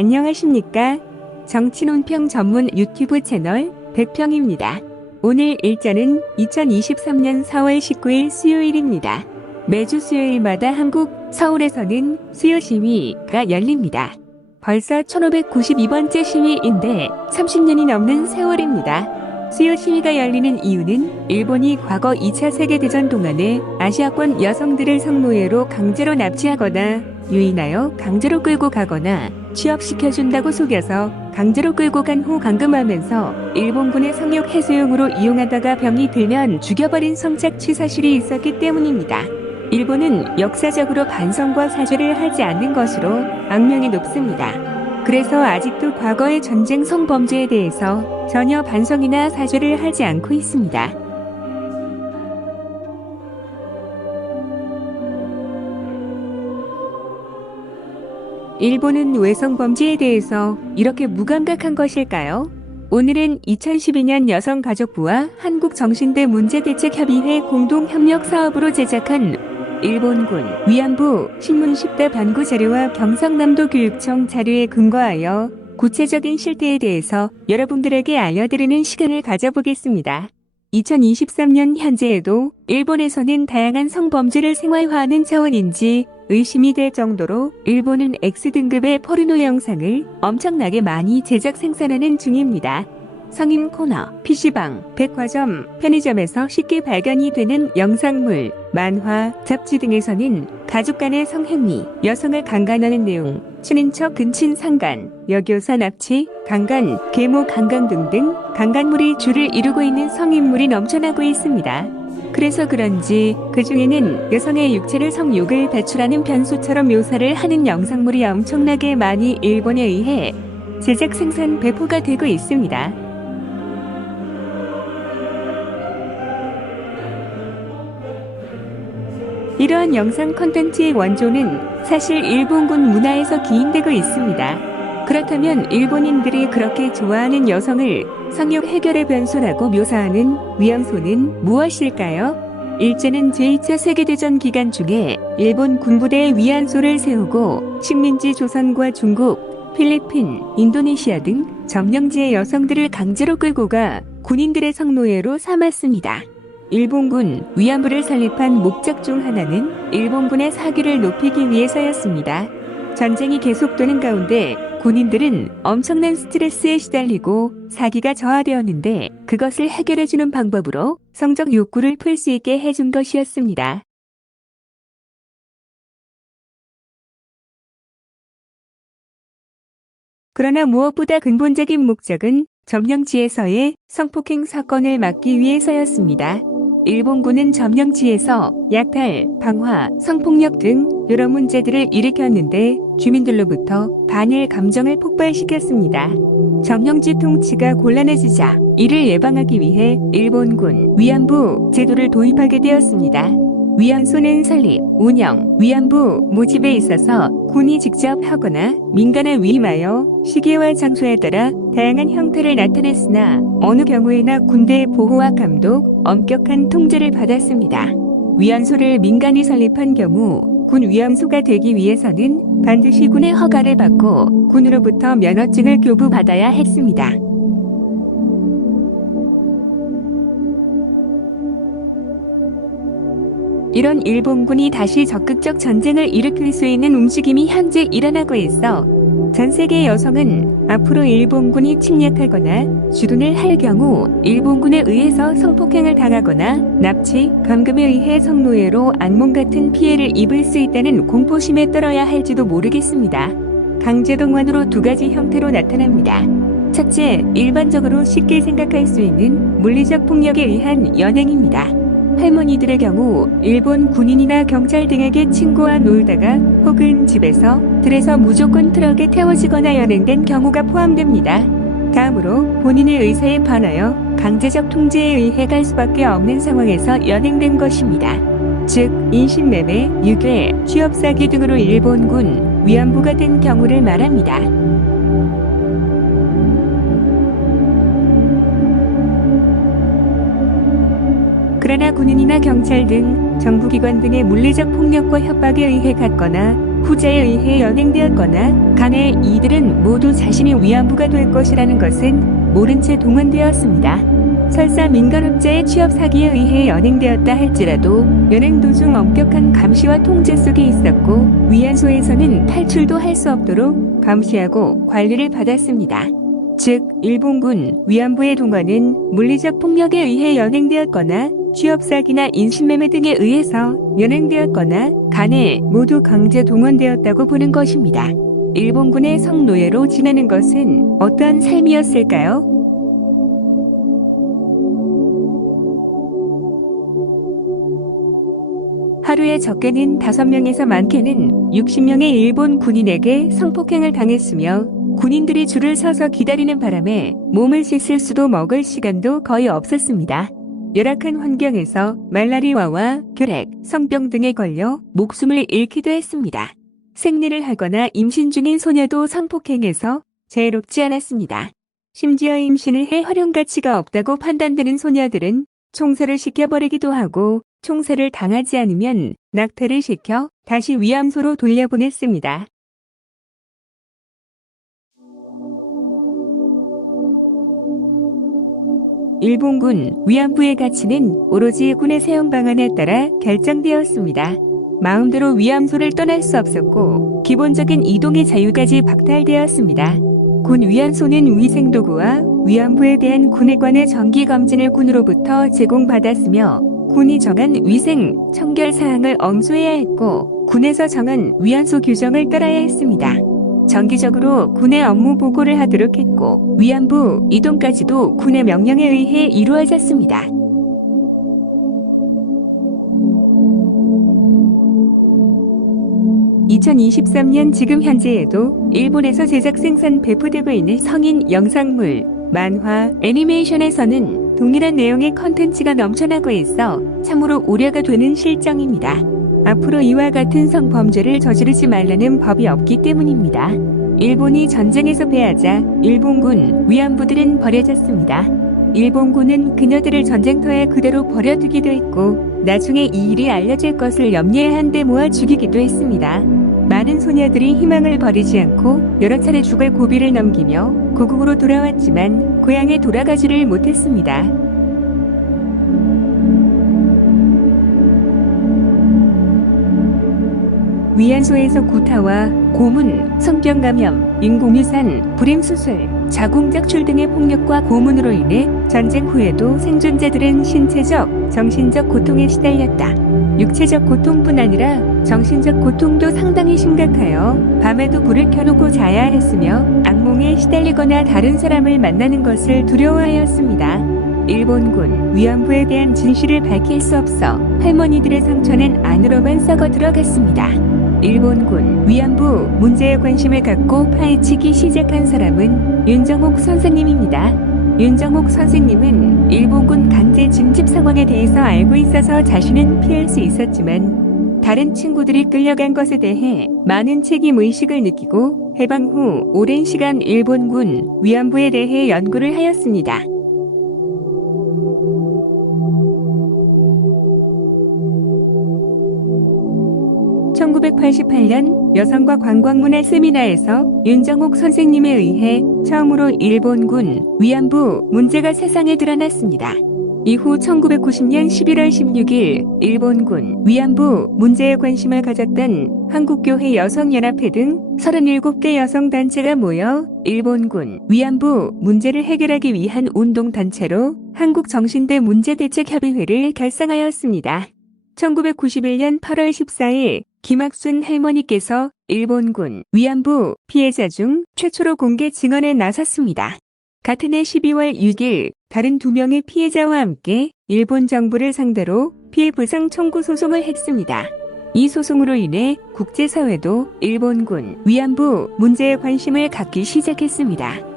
안녕하십니까? 정치논평 전문 유튜브 채널 백평입니다. 오늘 일자는 2023년 4월 19일 수요일입니다. 매주 수요일마다 한국 서울에서는 수요 시위가 열립니다. 벌써 1592번째 시위인데 30년이 넘는 세월입니다. 수요 시위가 열리는 이유는 일본이 과거 2차 세계대전 동안에 아시아권 여성들을 성노예로 강제로 납치하거나 유인하여 강제로 끌고 가거나 취업시켜준다고 속여서 강제로 끌고 간 후 감금하면서 일본군의 성역 해소용으로 이용하다가 병이 들면 죽여버린 성착취 사실이 있었기 때문입니다. 일본은 역사적으로 반성과 사죄를 하지 않는 것으로 악명이 높습니다. 그래서 아직도 과거의 전쟁 성범죄에 대해서 전혀 반성이나 사죄를 하지 않고 있습니다. 일본은 왜 성범죄에 대해서 이렇게 무감각한 것일까요? 오늘은 2012년 여성가족부와 한국정신대 문제대책협의회 공동협력사업으로 제작한 일본군 위안부 신문 10대 반구 자료와 경상남도 교육청 자료에 근거하여 구체적인 실태에 대해서 여러분들에게 알려드리는 시간을 가져보겠습니다. 2023년 현재에도 일본에서는 다양한 성범죄를 생활화하는 차원인지 의심이 될 정도로 일본은 X등급의 포르노 영상을 엄청나게 많이 제작 생산하는 중입니다. 성인 코너, PC방, 백화점, 편의점에서 쉽게 발견이 되는 영상물, 만화, 잡지 등에서는 가족 간의 성행위, 여성을 강간하는 내용, 친인척 근친 상간, 여교사 납치, 강간, 계모 강간 등등 강간물이 줄을 이루고 있는 성인물이 넘쳐나고 있습니다. 그래서 그런지 그 중에는 여성의 육체를 성욕을 배출하는 변소처럼 묘사를 하는 영상물이 엄청나게 많이 일본에 의해 제작 생산 배포가 되고 있습니다. 이러한 영상 콘텐츠의 원조는 사실 일본군 문화에서 기인되고 있습니다. 그렇다면 일본인들이 그렇게 좋아하는 여성을 성욕 해결의 변소라고 묘사하는 위안소는 무엇일까요? 일제는 제2차 세계대전 기간 중에 일본 군부대의 위안소를 세우고 식민지 조선과 중국, 필리핀, 인도네시아 등 점령지의 여성들을 강제로 끌고 가 군인들의 성노예로 삼았습니다. 일본군 위안부를 설립한 목적 중 하나는 일본군의 사기를 높이기 위해서였습니다. 전쟁이 계속되는 가운데 군인들은 엄청난 스트레스에 시달리고 사기가 저하되었는데 그것을 해결해주는 방법으로 성적 욕구를 풀 수 있게 해준 것이었습니다. 그러나 무엇보다 근본적인 목적은 점령지에서의 성폭행 사건을 막기 위해서였습니다. 일본군은 점령지에서 약탈, 방화, 성폭력 등 여러 문제들을 일으켰는데 주민들로부터 반일 감정을 폭발시켰습니다. 점령지 통치가 곤란해지자 이를 예방하기 위해 일본군 위안부 제도를 도입하게 되었습니다. 위안소는 설립, 운영, 위안부 모집에 있어서 군이 직접 하거나 민간에 위임하여 시기와 장소에 따라 다양한 형태를 나타냈으나 어느 경우에나 군대의 보호와 감독, 엄격한 통제를 받았습니다. 위안소를 민간이 설립한 경우 군 위안소가 되기 위해서는 반드시 군의 허가를 받고 군으로부터 면허증을 교부받아야 했습니다. 이런 일본군이 다시 적극적 전쟁을 일으킬 수 있는 움직임이 현재 일어나고 있어 전 세계 여성은 앞으로 일본군이 침략하거나 주둔을 할 경우 일본군에 의해서 성폭행을 당하거나 납치, 감금에 의해 성노예로 악몽 같은 피해를 입을 수 있다는 공포심에 떨어야 할지도 모르겠습니다. 강제동원으로 두 가지 형태로 나타납니다. 첫째, 일반적으로 쉽게 생각할 수 있는 물리적 폭력에 의한 연행입니다. 할머니들의 경우 일본 군인이나 경찰 등에게 친구와 놀다가 혹은 집에서 들에서 무조건 트럭에 태워지거나 연행된 경우가 포함됩니다. 다음으로 본인의 의사에 반하여 강제적 통제에 의해 갈 수밖에 없는 상황에서 연행된 것입니다. 즉 인신매매, 유괴, 취업사기 등으로 일본군 위안부가 된 경우를 말합니다. 그러나 군인이나 경찰 등 정부기관 등의 물리적 폭력과 협박에 의해 갔거나 후자에 의해 연행되었거나 간에 이들은 모두 자신이 위안부가 될 것이라는 것은 모른 채 동원되었습니다. 설사 민간업자의 취업 사기에 의해 연행되었다 할지라도 연행 도중 엄격한 감시와 통제 속에 있었고 위안소에서는 탈출도 할 수 없도록 감시하고 관리를 받았습니다. 즉 일본군 위안부의 동원은 물리적 폭력에 의해 연행되었거나 취업 사기나 인신매매 등에 의해서 연행되었거나 간에 모두 강제 동원되었다고 보는 것입니다. 일본군의 성노예로 지내는 것은 어떠한 삶이었을까요? 하루에 적게는 5명에서 많게는 60명의 일본 군인에게 성폭행을 당했으며 군인들이 줄을 서서 기다리는 바람에 몸을 씻을 수도 먹을 시간도 거의 없었습니다. 열악한 환경에서 말라리아와 결핵, 성병 등에 걸려 목숨을 잃기도 했습니다. 생리를 하거나 임신 중인 소녀도 성폭행에서 자유롭지 않았습니다. 심지어 임신을 해 활용 가치가 없다고 판단되는 소녀들은 총살을 시켜버리기도 하고 총살을 당하지 않으면 낙태를 시켜 다시 위암소로 돌려보냈습니다. 일본군 위안부의 가치는 오로지 군의 사용 방안에 따라 결정되었습니다. 마음대로 위안소를 떠날 수 없었고 기본적인 이동의 자유까지 박탈되었습니다. 군 위안소는 위생도구와 위안부에 대한 군에 관의 정기검진을 군으로부터 제공받았으며 군이 정한 위생, 청결 사항을 엄수해야 했고 군에서 정한 위안소 규정을 따라야 했습니다. 정기적으로 군의 업무 보고를 하도록 했고 위안부 이동까지도 군의 명령에 의해 이루어졌습니다. (2023년) 지금 현재에도 일본에서 제작 생산 배포되고 있는 성인 영상물, 만화, 애니메이션에서는 동일한 내용의 컨텐츠가 넘쳐나고 있어 참으로 우려가 되는 실정입니다. 앞으로 이와 같은 성범죄를 저지르지 말라는 법이 없기 때문입니다. 일본이 전쟁에서 패하자 일본군 위안부들은 버려졌습니다. 일본군은 그녀들을 전쟁터에 그대로 버려두기도 했고 나중에 이 일이 알려질 것을 염려해 한데 모아 죽이기도 했습니다. 많은 소녀들이 희망을 버리지 않고 여러 차례 죽을 고비를 넘기며 고국으로 돌아왔지만 고향에 돌아가지를 못했습니다. 위안소에서 구타와 고문, 성병 감염, 인공유산, 불임수술, 자궁작출 등의 폭력과 고문으로 인해 전쟁 후에도 생존자들은 신체적, 정신적 고통에 시달렸다. 육체적 고통뿐 아니라 정신적 고통도 상당히 심각하여 밤에도 불을 켜놓고 자야 했으며 악몽에 시달리거나 다른 사람을 만나는 것을 두려워하였습니다. 일본군 위안부에 대한 진실을 밝힐 수 없어 할머니들의 상처는 안으로만 썩어 들어갔습니다. 일본군 위안부 문제에 관심을 갖고 파헤치기 시작한 사람은 윤정옥 선생님입니다. 윤정옥 선생님은 일본군 강제 징집 상황에 대해서 알고 있어서 자신은 피할 수 있었지만 다른 친구들이 끌려간 것에 대해 많은 책임의식을 느끼고 해방 후 오랜 시간 일본군 위안부에 대해 연구를 하였습니다. (1988년) 여성과 관광문화 세미나에서 윤정옥 선생님에 의해 처음으로 일본군 위안부 문제가 세상에 드러났습니다. 이후 1990년 11월 16일 일본군 위안부 문제에 관심을 가졌던 한국교회 여성연합회 등 37개 여성단체가 모여 일본군 위안부 문제를 해결하기 위한 운동단체로 한국정신대 문제대책협의회를 결성하였습니다. 1991년 8월 14일 김학순 할머니께서 일본군 위안부 피해자 중 최초로 공개 증언에 나섰습니다. 같은 해 12월 6일 다른 2명의 피해자와 함께 일본 정부를 상대로 피해 보상 청구 소송을 했습니다. 이 소송으로 인해 국제사회도 일본군 위안부 문제에 관심을 갖기 시작했습니다.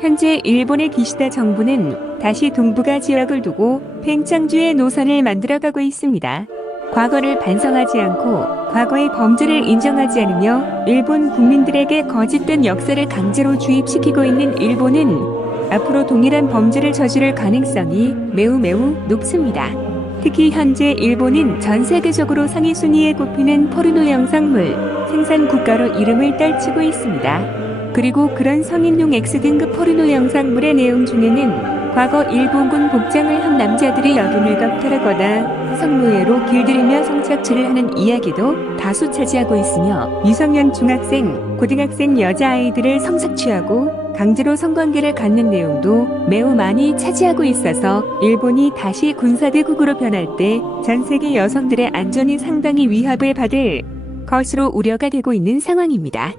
현재 일본의 기시다 정부는 다시 동북아 지역을 두고 팽창주의 노선을 만들어가고 있습니다. 과거를 반성하지 않고 과거의 범죄를 인정하지 않으며 일본 국민들에게 거짓된 역사를 강제로 주입시키고 있는 일본은 앞으로 동일한 범죄를 저지를 가능성이 매우 높습니다. 특히 현재 일본은 전 세계적으로 상위 순위에 꼽히는 포르노 영상물 생산 국가로 이름을 떨치고 있습니다. 그리고 그런 성인용 X등급 포르노 영상물의 내용 중에는 과거 일본군 복장을 한 남자들이 여든을 강탈하거나 성노예로 길들이며 성착취를 하는 이야기도 다수 차지하고 있으며 미성년 중학생, 고등학생 여자아이들을 성착취하고 강제로 성관계를 갖는 내용도 매우 많이 차지하고 있어서 일본이 다시 군사대국으로 변할 때 전 세계 여성들의 안전이 상당히 위협을 받을 것으로 우려가 되고 있는 상황입니다.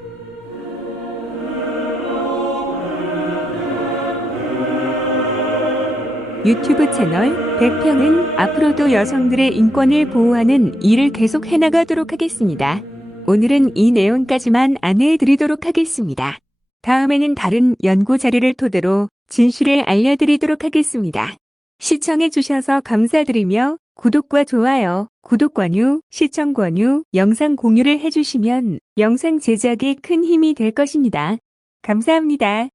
유튜브 채널 백평은 앞으로도 여성들의 인권을 보호하는 일을 계속 해나가도록 하겠습니다. 오늘은 이 내용까지만 안내해드리도록 하겠습니다. 다음에는 다른 연구 자료를 토대로 진실을 알려드리도록 하겠습니다. 시청해주셔서 감사드리며 구독과 좋아요, 구독 권유, 시청 권유, 영상 공유를 해주시면 영상 제작에 큰 힘이 될 것입니다. 감사합니다.